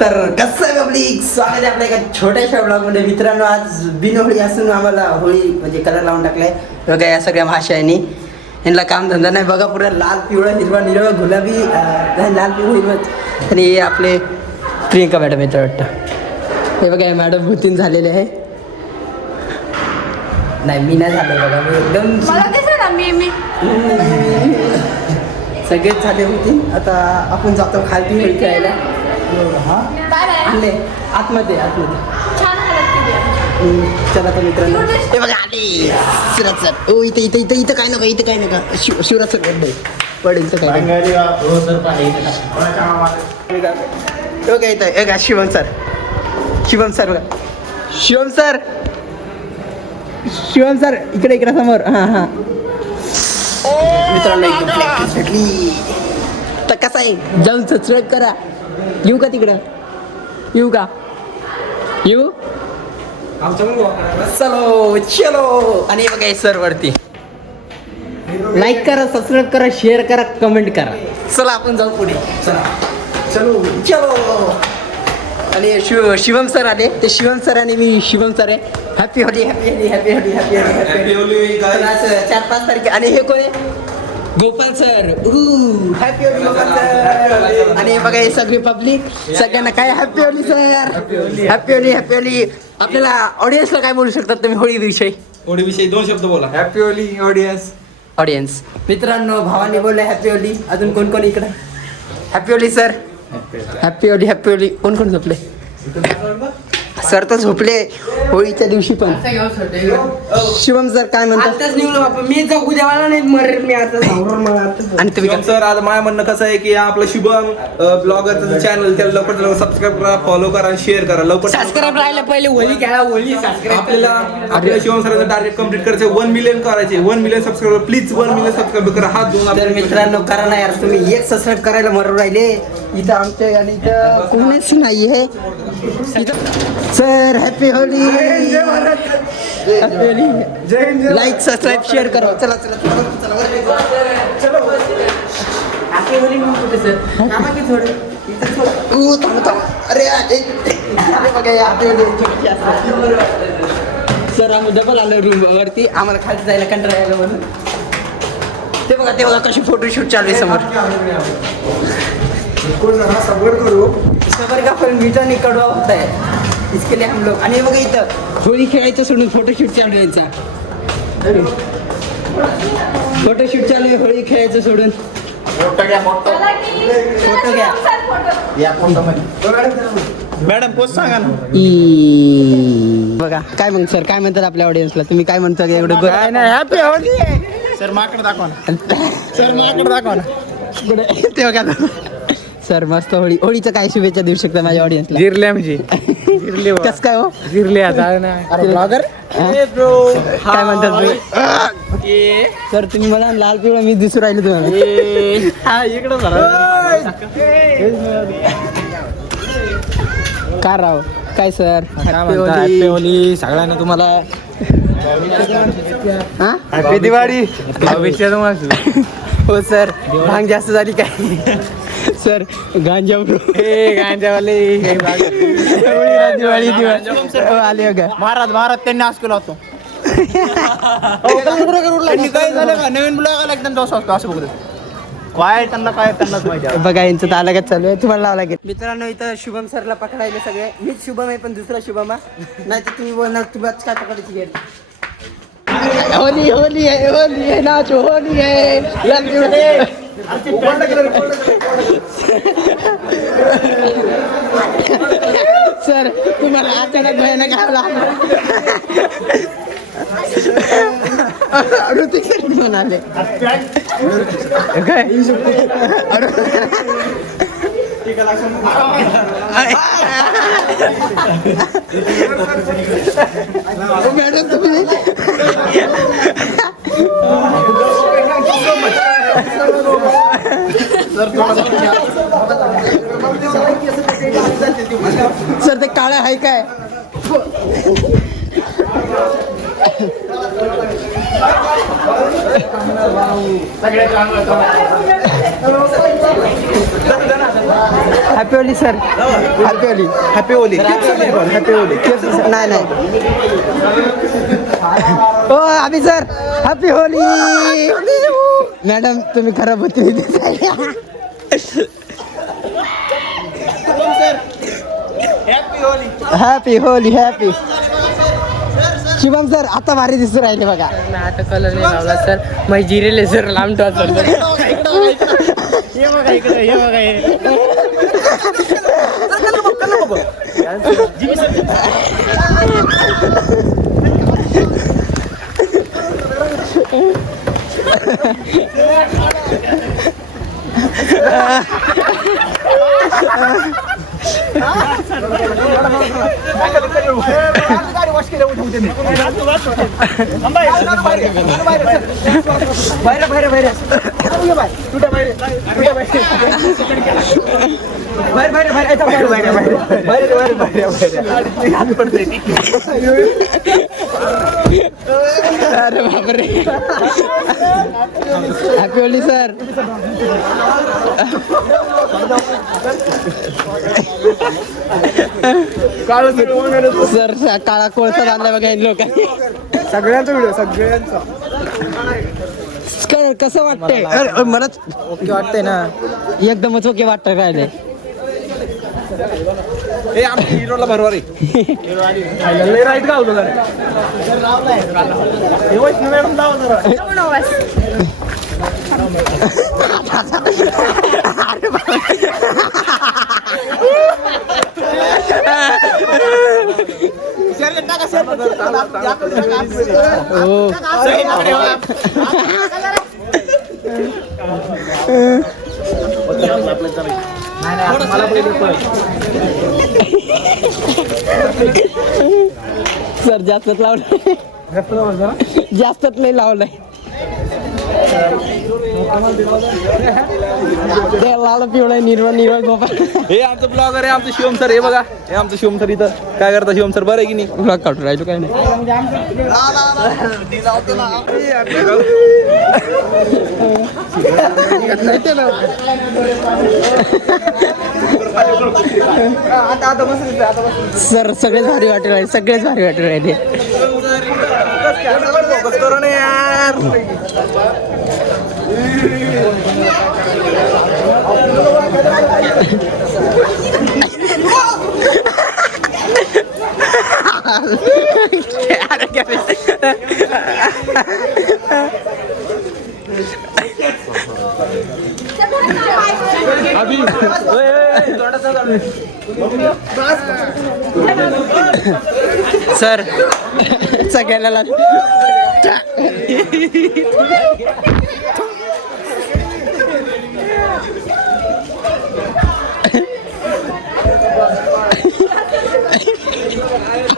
तर कसं आहे पब्लिक, स्वागत आहे आपल्या एका छोट्याशा ब्लॉगमध्ये. मित्रांनो, आज बिनहोळी असून आम्हाला होळी म्हणजे कलर लावून टाकलाय बघा या सगळ्या भाषांनी. यांना काम धंदा नाही बघा, पुरा लाल पिवळा हिरवा निरवा गुलाबी लाल पिवळा हिरवा. आणि हे आपले प्रियंका मॅडम येतं वाटतं. हे बघा या मॅडम भूतीन झालेले आहे. नाही मी नाही झालो बघा, मी एकदम सगळेच झाले होते. आता आपण जातो खालती होळी खेळायला. आणले आतमध्ये चला तर मित्रांनो. हे बघा आली शिवराज सर. ओ इथे इथे इथे इथं काय नका, इथं काय नका. शिवराज सर बड्डे पडेल तर काय बघा इथं. हे का शिवम सर, शिवम सर बघा, शिवम सर, शिवम सर इकडे इकडे समोर. हां हां मित्रांनो एकदम प्रॅक्टिस भेटली. तर कसं आहे, जाऊन सबस्क्राईब करा. येऊ का तिकडं, येऊ का, येऊ चलो चलो. आणि बघा सर वरती लाईक करा, सबस्क्राईब करा, शेअर करा, कमेंट करा. चला आपण जाऊ पुढे. चला चलो चलो. आणि शिवम सर आले. ते शिवम सर आणि मी शिवम सर आहे. Happy Holy happy Holy happy Holy happy Holy happy Holy. 4-5 तारखे. आणि हे कोण आहे, Gopal sir. Happy Holy Gopal sir. आणि बघा हे सगळे पब्लिक, सगळ्यांना काय happy Holy sir, happy Holy happy Holy. आपल्याला ऑडियन्सला काय बोलू शकतात तुम्ही होळीविषयी? होळीविषयी 2 शब्द बोला. Happy Holy audience. ऑडियन्स मित्रांनो, भावानी बोलले हॅपी होली. अजून कोण कोण इकडे happy Holy sir, happy Holy happy Holy. कोण कोण झोपले? सर तर झोपले होळीच्या दिवशी पण. शिवम सर काय म्हणतात? मी जाऊ द्यावाला नाही मर मी आता. आणि तुम्ही काय? सर आज माझ्या म्हणणं कसं आहे की आपलं शुभम ब्लॉगरचं चॅनल, त्याला लवकर सबस्क्राईब करा, फॉलो करा आणि शेअर करा. लवकर सबस्क्राईब राहिलं पहिले होळी खेळा, होळी सबस्क्राईब. आपल्या शिवम सरांचं टार्गेट कम्प्लीट करायचं. 1 मिलियन करायचे. 1 million subscriber please, 1 million subscriber करा. हात धुवून तर मित्रांनो करा ना यार, तुम्ही एक सबस्क्राईब करायला मरू राहिले. इथं आमच्या आणि इथं कोणीच नाही आहे. Sir happy Holy, happy Holy. Like subscribe share करा. चला चला चला. हॅपी होळी म्हणून कुठे सर कामा की थोडे अरे बघा हॅपी होली. सर आम्ही डबल आलो रूम वरती. आम्हाला खाली जायला कंटाळा यायला म्हणून. ते बघा कशी फोटोशूट चालू आहे समोर. सबर का पण मीठा नहीं कड़वा होता है, इसके लिए हम लोग. आणि बघा इथं होळी खेळायचं सोडून फोटोशूट चालू आहे यांचा. फोटोशूट चालू आहे होळी खेळायचं सोडून. फोटो घ्या मॅडम पोस्ट सांगा ना. बघा काय मग सर काय म्हणतात आपल्या ऑडियन्सला? तुम्ही काय म्हणता एवढं? काय नाही हॅपी होळी. सर माकडे दाखवा ना. सर माकडे दाखवा ना. ते बघा सर मस्त होळी. होळीचं काय शुभेच्छा देऊ शकता माझ्या ऑडियन्सला? जिरले म्हणजे कस काय हो? जिरले आता ब्लॉगर काय म्हणतात तुम्ही? सर तुम्ही मला लाल पिवळा मी दिसू राहिले तुम्हाला. इकडं का राव काय सर? हॅपी होळी सगळ्यांना. तुम्हाला हॅपी दिवाळी. शुभेच्छा तुम्हाला. हो सर, भांग जास्त झाली काय? सर गांजा गांजावाले दिवाळी आले का? महाराज त्यांनी आज केला होतो. काय झालं का नवीन ब्लॉग आला एकदम असं बघतो काय त्यांनाच माहिती. बघा यांचं तर अलगच चालू आहे, तुम्हाला लावा लागेल. मित्रांनो इथं शुभम सरला पकडायला सगळे. मीच शुभम आहे पण दुसरा शुभम आहे. नाही तर तुम्ही बोलणार तुम्ही काय पकडायची गेली. होली होली है, होली है, नाचो होली है. सर तुम्हाला अचानक भयानक आला. ऋतिक सर म्हणाले काय मॅडम तुम्ही सर ते काळं आहे काय? सगळे happy Holy sir. Happy Holy. Happy Holy. Happy Holy. नाही नाही हो अभि सर हॅपी होली. मॅडम तुम्ही खराब होती. Happy Holy happy. Shivam sir आता भारी दिसू राहिले बघा. आता कलर नाही लावला सर मग जिरेले सर लांब ठेवा. अरे बापरे. Happy Holy sir. सर काळा कोळसा बांधला बघा ह्या लोकांनी. सगळ्यांचा व्हिडिओ सगळ्यांचा. कसं वाटतंय मला ओके वाटतंय ना. एकदमच ओके वाटतं काय नाही. हे आमच्या हिरोला भरवा रे. राईट का होतं मॅडम सर जास्तच लावलंय. जास्तच नाही लावलंय. ते लाल पिवळं निर्मळ निर्मळ गोपाल. हे आमचं ब्लॉगर आहे आमचं शिवम सर. हे बघा हे आमचं शिवम सर. इथं काय करता शिवम सर? बरं आहे की नाही? ब्लॉग काढून राहिलो काय नाही. सर सगळेच भारी वाटू राहिले. सगळेच भारी वाटू राहिले. करो ना यार. सर सगळ्याला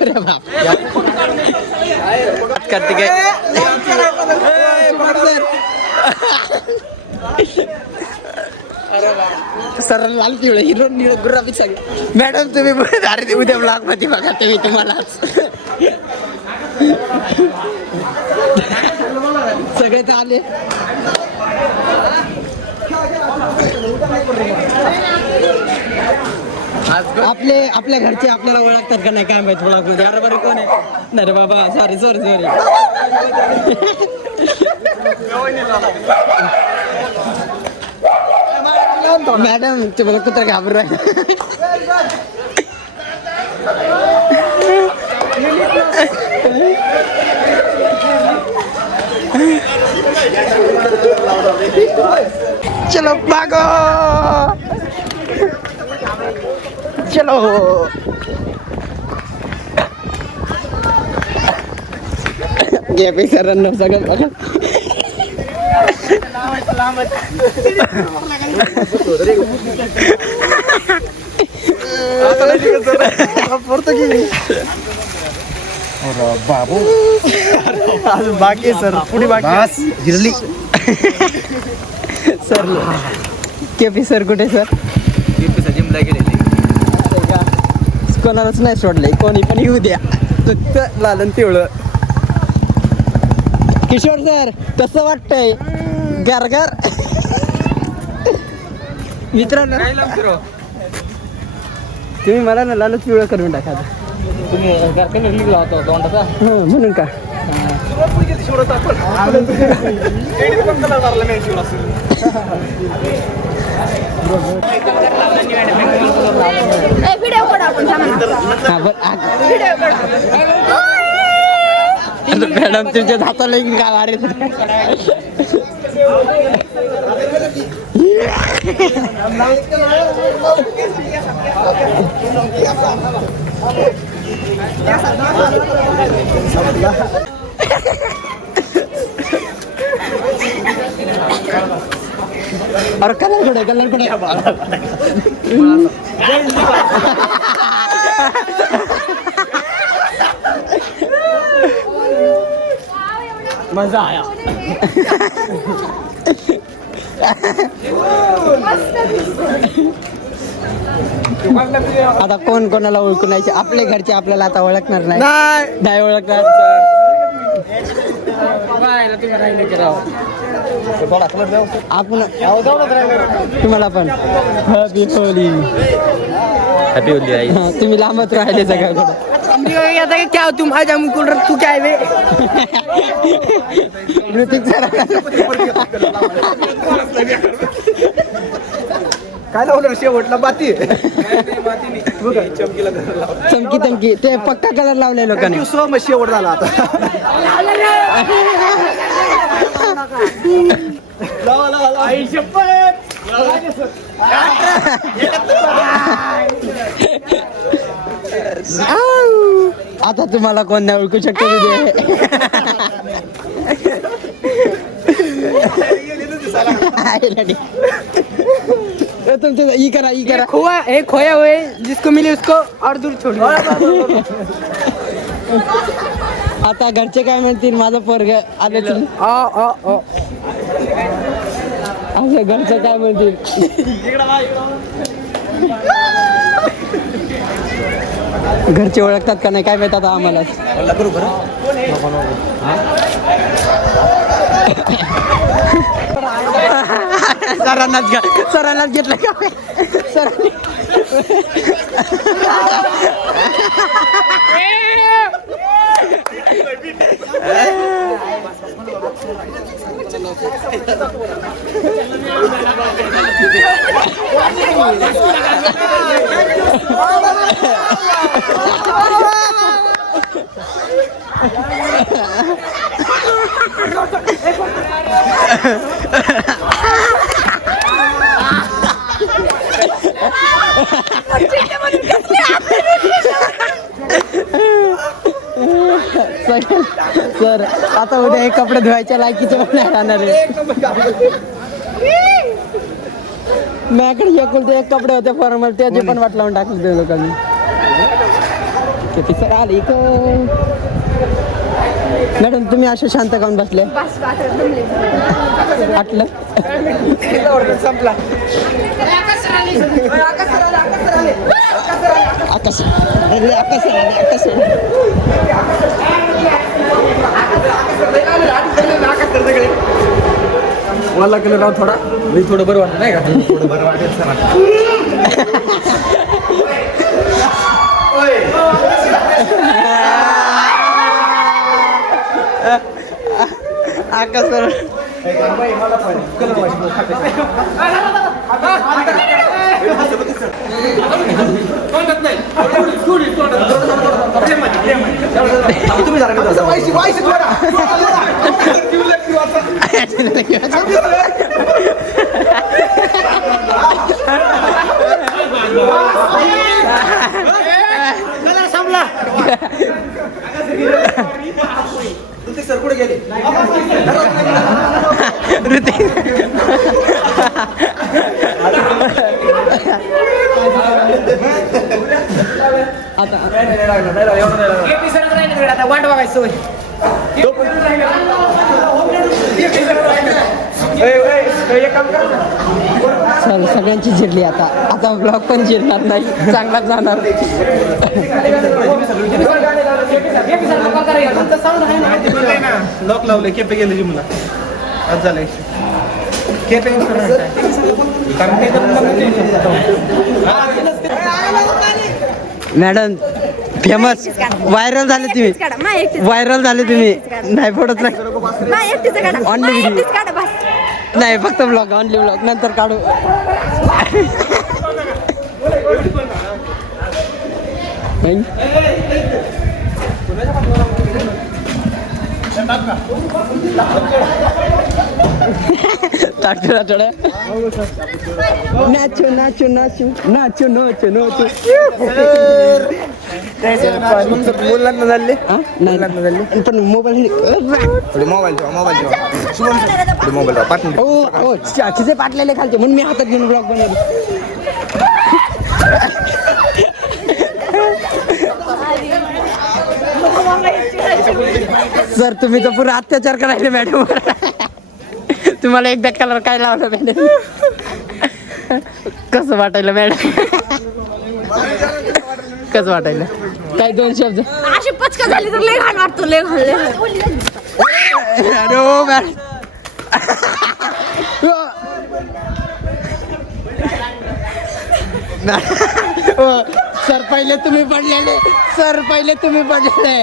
अरे बाप करते काय सर लाल पिवळं हिरो निरो गुराबी सगळं. मॅडम तुम्ही अरे उद्या ब्लॉग मध्ये बघा तुम्ही तुम्हालाच सगळे तर आले. आपल्या घरचे आपल्याला ओळखतात का नाही काय माहित ब्लॉग मध्ये. अरे बरं कोण आहे? नाही रे बाबा सॉरी सॉरी सॉरी. मॅडम ते बघा कुत्रा घाबरू राहिला. चलो भागो चलो. घे पैसा रन सगळं बघा. बाबू बाकी सर पुढे बाकी गिरली. सर केपी सर कुठे सर? जिमला गेलेले. कोणालाच नाही सोडलंय. कोणी पण येऊ द्या फक्त लालन पिवळं. किशोर सर कसं वाटतंय? गारगार मित्रांनो काय लमसरो तुम्ही मला ना लालच पिवळं करून टाका आता. तुम्ही कारखान्यात निघला होता तोंडाचा हो म्हणून का व्हिडिओ काढ आपण हा बरं मॅडम तुमच्या हाताला येईल का अरे और कलर कुठे मजा आया. आता कोण कोणाला ओळखून नाही आपले घरचे आपल्याला आता ओळखणार नाही नाही ओळखणार आपण तुम्हाला पण हॅपी होली तुम्ही लांबच राहिले सगळ्याकडे क्या तुम माझ्या मुकुल तू काय वे ऋतिक सर काय लावलं शेवटला बाती चमकी तमकी ते पक्का कलर लावले लोकांनी सो मग शेवट झाला आता आता तुम्हाला कोण नाही ओळखू शकतो तुमचं ई करा खोया एक खोया हुए जिसको मिले उसको और दूर छोड़ आता घरचे काय म्हणतील माझं पोरग आले असं घरचं काय म्हणतील घरचे ओळखतात का नाही काय माहित आता आम्हाला सरांनाच घेतलं का सरांनी सर आता उद्या हे कपडे धुवायच्या लायकीचे पण नाही राहणार आहे माझ्याकडे एकुलते एक कपडे होते फॉर्मल त्याचे पण वाट लावून टाकले ते लोकांनी किती सर आले मॅडम तुम्ही असे शांत काऊन बसले आटलं संपला आकाश मला केलं राव थोडा मी थोडं बरं वाटत नाही का थोडं बरं वाटेल आकाश सर तुम्ही संपला सर कुठे गेले आता वाट बघायचं चल सगळ्यांची जिरली आता ब्लॉग पण जिरणार नाही चांगलाच जाणार लॉक लावले केपे गेले जिमला आज झालंय मॅडम फेमस व्हायरल झाले तुम्ही व्हायरल झाले तुम्ही नाही पडत नाही ऑनली नाही फक्त ब्लॉग ऑनली ब्लॉग नंतर काढू नाही nacho nacho nacho nacho nacho nacho मुलांना झाले पण मोबाईल मोबाईल पाठवून हो चाचीचे पाटलेले खालचे म्हणून मी हातात घेऊन ब्लॉग बनवले सर तुम्ही तर पुरा अत्याचार करायले मॅडम तुम्हाला एकदा कलर काय लावलं मॅडम कसं वाटायला मॅडम कसं वाटायला काय दोन शब्द अशी पचका झाली तर लय घाण वाटतो लय घाण अरे ओ मॅडम सर पहिले तुम्ही पडलेले सर पहिले तुम्ही पडलेले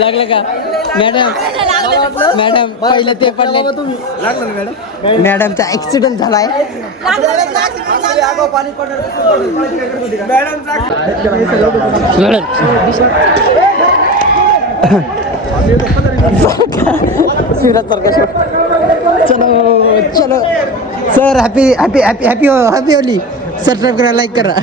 लागलं का मॅडम मॅडम पहिले ते पडले मॅडमचा ऍक्सिडेंट झालाय चलो चलो sir happy happy happy happy happy Holy subscribe करा लाईक करा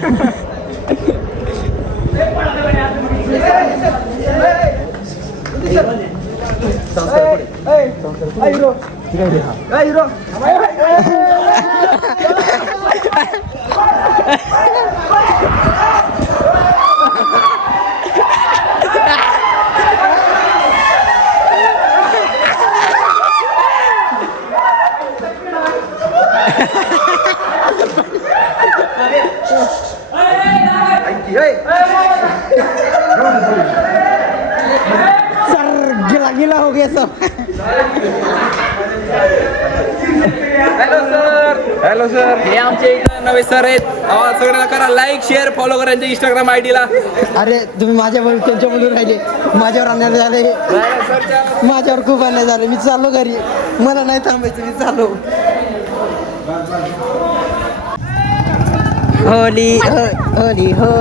सर गिला गिला हो गया सब हॅलो सर हे आमचे इथं नवे सर आहेत सगळ्यांना करा लाईक शेअर फॉलो करा त्यांच्या इंस्टाग्राम आयडी ला अरे तुम्ही माझ्यावर त्यांच्या बोलून राहिले माझ्यावर अन्याय झाले माझ्यावर खूप अन्याय झाले मी चाललो घरी मला नाही थांबायचं मी चाललो होली हो होली हो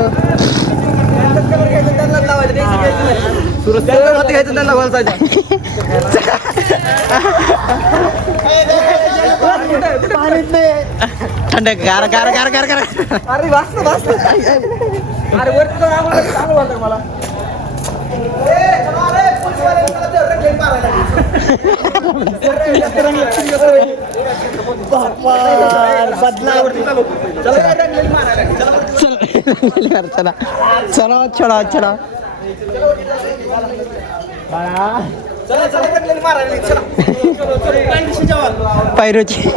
थंड गार गार गार गार गार अरे वाचलं वाचलं अरे वरती चांगलं मला चला चला चला चला पायरोची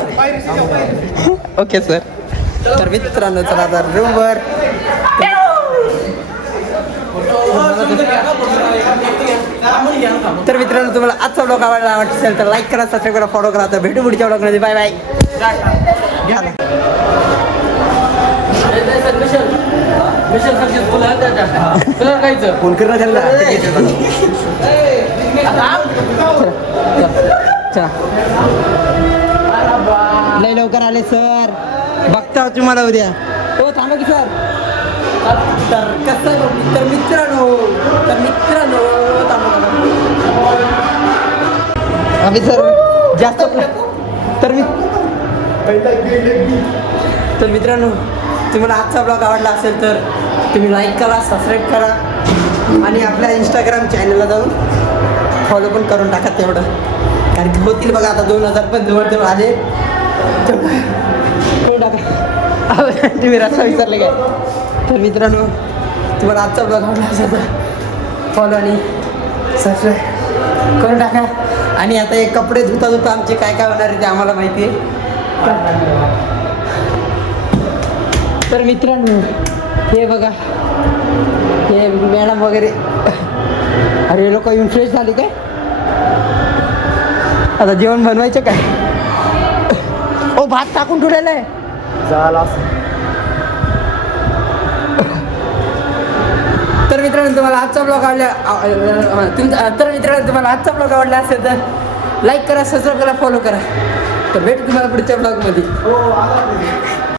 ओके सर तर मित्रांनो चला तर रूमवर तर मित्रांनो तुम्हाला आजचा ब्लॉग आवडला असेल तर लाईक करा सबस्क्राईब करा फॉलो करा तर भेटू पुढच्या ब्लॉगमध्ये बाय बाय फोन कर ना त्यांना लय लवकर आले सर बघता तुम्हाला उद्या हो थांबा की सर तर कसं तर मित्रांनो आम्ही सर जास्त तर मित्रांनो तुम्हाला आजचा ब्लॉग आवडला असेल तर तुम्ही लाईक करा सबस्क्राईब करा आणि आपल्या इंस्टाग्राम चॅनलला जाऊन फॉलो पण करून टाका तेवढं कारण की होतील बघा आता 2000 पण जवळ आले करून टाका तुम्ही रस्ता विसरले काय तर मित्रांनो तुम्हाला आजचा ब्लॉग आवडला असेल तर फॉलो आणि सबस्क्राईब करून टाका आणि आता हे कपडे धुता आमचे काय काय होणार आहे ते आम्हाला माहिती आहे तर मित्रांनो हे बघा हे मॅडम वगैरे अरे लोक येऊन फ्रेश झाली काय आता जेवण बनवायचं काय ओ भात टाकून ठेवलेला आहे. झाला असं. तर मित्रांनो तुम्हाला आजचा ब्लॉग आवडला तर मित्रांनो तुम्हाला आजचा ब्लॉग आवडला असेल तर लाईक करा, सबस्क्राईब करा, फॉलो करा. तर भेटू तुम्हाला पुढच्या ब्लॉगमध्ये. हो आला